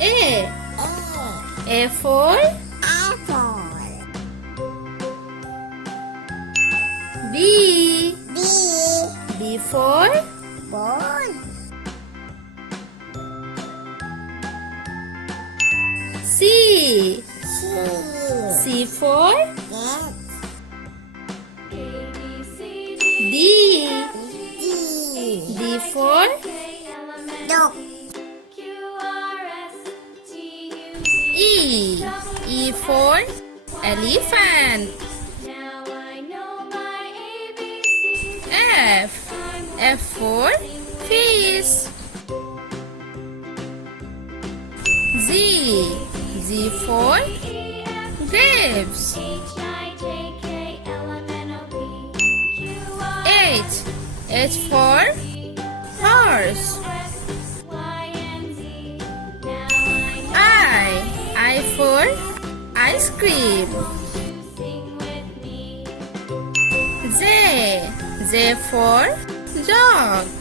A. A for apple. B. B. B for Ball. C. C. C for Cat. D. D. D for Dog. E. E for elephant. F. F for fish. Z. Z for grapes. H. H for horse. I for ice cream. J. J for jog.